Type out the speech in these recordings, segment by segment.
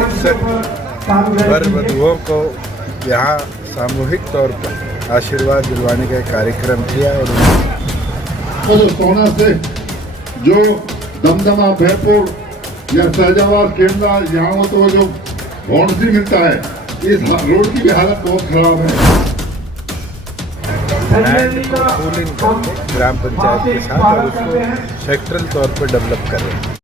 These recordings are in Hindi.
61 वर वधुओं को यहाँ सामूहिक तौर पर आशीर्वाद दिलवाने का कार्यक्रम किया। और तो सोना से जो दमदमा भैरपुर या सहजाबाद केंद्रा यहाँ हो तो जो बाउंड्री मिलता है, इस रोड की भी हालत बहुत खराब है। ग्राम पंचायत के साथ और उसको सेक्टरल तौर पर डेवलप कर रहे हैं।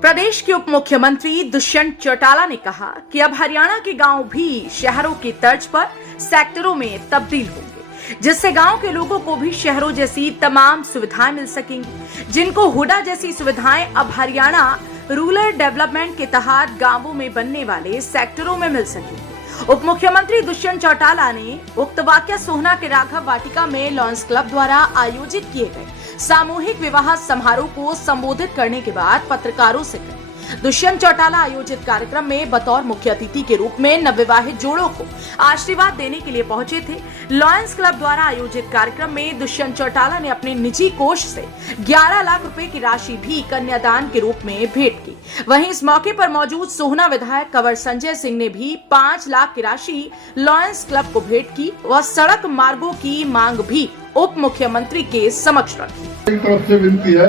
प्रदेश के उप मुख्यमंत्री दुष्यंत चौटाला ने कहा कि अब हरियाणा के गांव भी शहरों की तर्ज पर सेक्टरों में तब्दील होंगे, जिससे गांव के लोगों को भी शहरों जैसी तमाम सुविधाएं मिल सकेंगी, जिनको हुडा जैसी सुविधाएं अब हरियाणा रूरल डेवलपमेंट के तहत गांवों में बनने वाले सेक्टरों में मिल सकेंगी। उप मुख्यमंत्री दुष्यंत चौटाला ने उक्त वाक्य सोहना के राघव वाटिका में लॉयंस क्लब द्वारा आयोजित किए गए सामूहिक विवाह समारोह को संबोधित करने के बाद पत्रकारों से कही। दुष्यंत चौटाला आयोजित कार्यक्रम में बतौर मुख्य अतिथि के रूप में नवविवाहित जोड़ों को आशीर्वाद देने के लिए पहुंचे थे। लॉयंस क्लब द्वारा आयोजित कार्यक्रम में दुष्यंत चौटाला ने अपने निजी कोष से 11 लाख रुपए की राशि भी कन्यादान के रूप में भेंट की। वहीं इस मौके पर मौजूद सोहना विधायक कंवर संजय सिंह ने भी 5 लाख की राशि लॉयंस क्लब को भेंट की व सड़क मार्गों की मांग भी उप मुख्यमंत्री के समक्ष रखी। एक तरफ से विनती है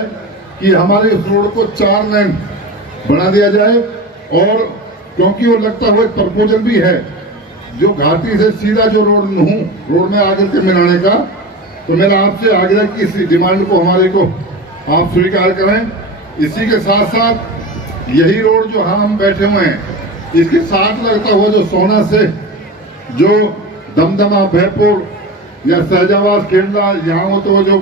कि हमारे इस रोड को 4 लेन बना दिया जाए, और क्योंकि वो लगता हुआ प्रपोजल भी है जो घाटी से सीधा जो रोड में आगे के मिलाने का, तो मेरा आपसे आग्रह कि इस डिमांड को हमारे को आप स्वीकार करें। इसी के साथ साथ यही रोड जो हम बैठे हुए हैं, इसके साथ लगता हुआ जो सोना से जो दमदमा भैरपुर या सहजाबाद केंद्रा यहाँ हो तो जो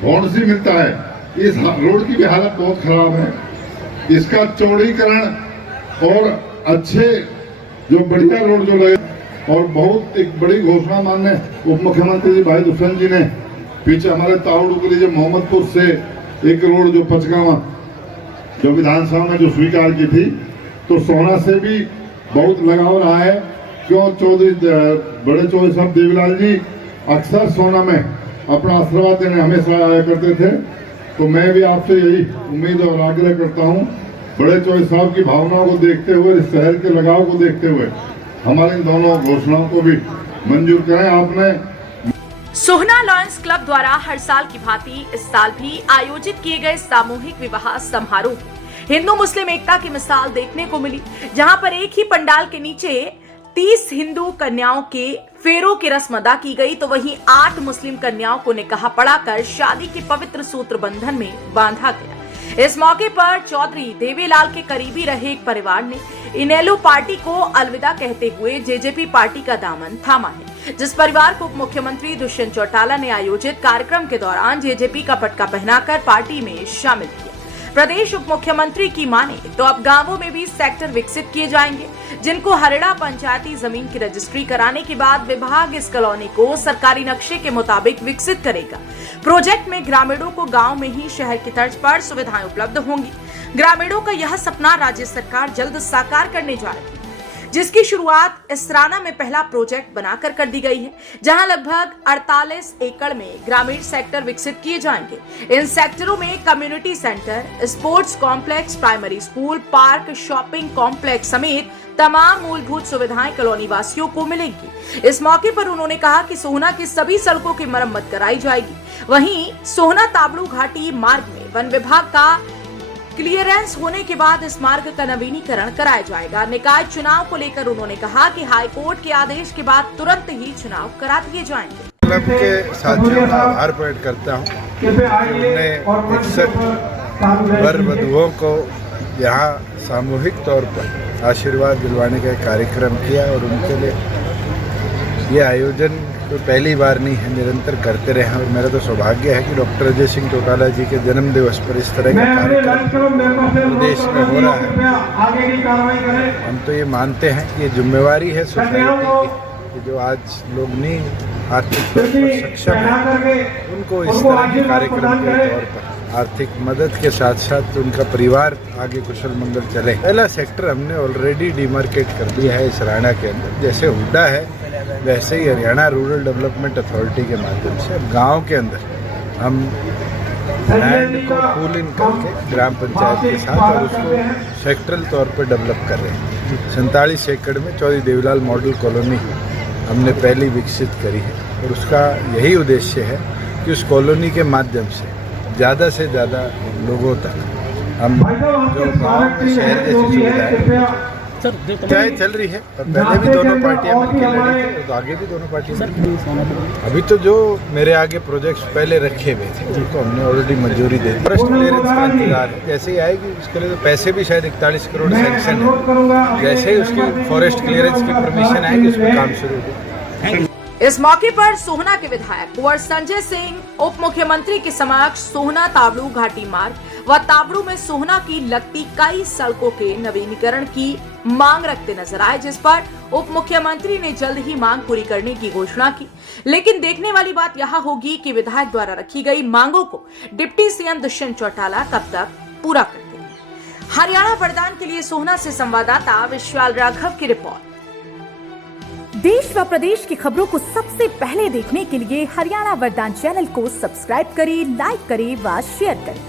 बाउंड्री मिलता है, इस रोड की भी हालत बहुत खराब है। इसका चौड़ीकरण और अच्छे जो बढ़िया रोड जो लगे, और बहुत एक बड़ी घोषणा मानने उप मुख्यमंत्री जी भाई दुष्यंत जी ने पीछे हमारे ताउडुगरी जो मोहम्मदपुर से एक रोड जो पचगावा जो विधानसभा में जो स्वीकार की थी, तो सोना से भी बहुत लगाव रहा है। क्यों बड़े चौधरी साहब देवीलाल जी अक्सर सोना में अपना आशीर्वाद देने हमेशा आया करते थे। तो मैं भी आपसे यही उम्मीद और आग्रह करता हूं, बड़े चौधरी साहब की भावनाओं को देखते हुए, इस शहर के लगाव को देखते हुए हमारी इन दोनों घोषणाओं को भी मंजूर करें। आपने सोहना लॉयंस क्लब द्वारा हर साल की भांति इस साल भी आयोजित किए गए सामूहिक विवाह समारोह हिंदू मुस्लिम एकता की मिसाल देखने को मिली, जहां पर एक ही पंडाल के नीचे 30 हिंदू कन्याओं के फेरों की रस्म अदा की गई, तो वहीं 8 मुस्लिम कन्याओं को निकाह पढ़ाकर शादी के पवित्र सूत्र बंधन में बांधा गया। इस मौके पर चौधरी देवीलाल के करीबी रहे एक परिवार ने इनेलो पार्टी को अलविदा कहते हुए जेजेपी पार्टी का दामन थामा है, जिस परिवार को उप मुख्यमंत्री दुष्यंत चौटाला ने आयोजित कार्यक्रम के दौरान जेजेपी का पटका पहनाकर पार्टी में शामिल किया। प्रदेश उप मुख्यमंत्री की माने तो अब गांवों में भी सेक्टर विकसित किए जाएंगे, जिनको हरियाणा पंचायती जमीन की रजिस्ट्री कराने के बाद विभाग इस कॉलोनी को सरकारी नक्शे के मुताबिक विकसित करेगा। प्रोजेक्ट में ग्रामीणों को गांव में ही शहर की तर्ज पर सुविधाएं उपलब्ध होंगी। ग्रामीणों का यह सपना राज्य सरकार जल्द साकार करने जा रही है, जिसकी शुरुआत इसराना में पहला प्रोजेक्ट बनाकर कर दी गई है, जहां लगभग 48 एकड़ में ग्रामीण सेक्टर विकसित किए जाएंगे। इन सेक्टरों में community centre, sports complex, primary school, park, shopping complex समेत तमाम मूलभूत सुविधाएं कॉलोनी वासियों को मिलेंगी। इस मौके पर उन्होंने कहा कि सोहना की सभी सड़कों की मरम्मत कराई जाएगी। वहीं सोहना ताबड़ू घाटी मार्ग में वन विभाग का क्लियरेंस होने के बाद इस मार्ग का नवीनीकरण कराया जाएगा। निकाय चुनाव को लेकर उन्होंने कहा कि हाईकोर्ट के आदेश के बाद तुरंत ही चुनाव करा दिए जाएंगे। क्लब के साथियों का आभार प्रकट करता हूँ कि उन्होंने 61 वर वधुओं को यहाँ सामूहिक तौर पर आशीर्वाद दिलवाने का कार्यक्रम किया। और उनके लिए ये आयोजन तो पहली बार नहीं है, निरंतर करते रहे हैं। और मेरा तो सौभाग्य है कि डॉक्टर अजय सिंह चौटाला जी के जन्म दिवस पर इस तरह का कार्यक्रम प्रदेश में हो रहा है। हम तो ये मानते हैं कि ये जिम्मेवारी है सोसाइटी की, जो आज लोग नहीं आर्थिक तौर पर सक्षम है, उनको इस तरह के कार्यक्रम के तौर पर आर्थिक मदद के साथ साथ उनका परिवार आगे कुशल मंगल चले। पहला सेक्टर हमने ऑलरेडी डिमार्केट कर दिया है इस हरियाणा के अंदर। जैसे हुड्डा है वैसे ही हरियाणा रूरल डेवलपमेंट अथॉरिटी के माध्यम से अब गाँव के अंदर हम लैंड को पूल इन करके ग्राम पंचायत के साथ और उसको सेक्टरल तौर पर डेवलप कर रहे हैं। 47 एकड़ में चौधरी देवीलाल मॉडल कॉलोनी हमने पहली विकसित करी है और उसका यही उद्देश्य है कि उस कॉलोनी के माध्यम से ज़्यादा लोगों तक हम जो गाँव में शहर जैसी सुविधाएं चल रही है और पहले भी दोनों पार्टियां मिलकर लड़ी थी तो आगे भी दोनों पार्टियां। अभी तो जो मेरे आगे प्रोजेक्ट्स पहले रखे हुए थे उनको हमने ऑलरेडी मंजूरी दे दी। फॉरेस्ट क्लियरेंस का इंतजार है, जैसे ही आएगी उसके लिए तो पैसे भी शायद 41 करोड़ सैंक्शन है। जैसे ही उसकी फॉरेस्ट क्लियरेंस की परमिशन आएगी उसमें काम शुरू होगा। इस मौके पर सोहना के विधायक कुंवर संजय सिंह उप मुख्यमंत्री के समक्ष सोहना तावड़ू घाटी मार्ग व तावड़ू में सोहना की लगती कई सड़कों के नवीनीकरण की मांग रखते नजर आए, जिस पर उप मुख्यमंत्री ने जल्द ही मांग पूरी करने की घोषणा की। लेकिन देखने वाली बात यह होगी कि विधायक द्वारा रखी गई मांगों को डिप्टी सीएम दुष्यंत चौटाला कब तक पूरा करते हैं। हरियाणा वरदान के लिए सोहना से संवाददाता विशाल राघव की रिपोर्ट। देश व प्रदेश की खबरों को सबसे पहले देखने के लिए हरियाणा वरदान चैनल को सब्सक्राइब करें, लाइक करें व शेयर करें।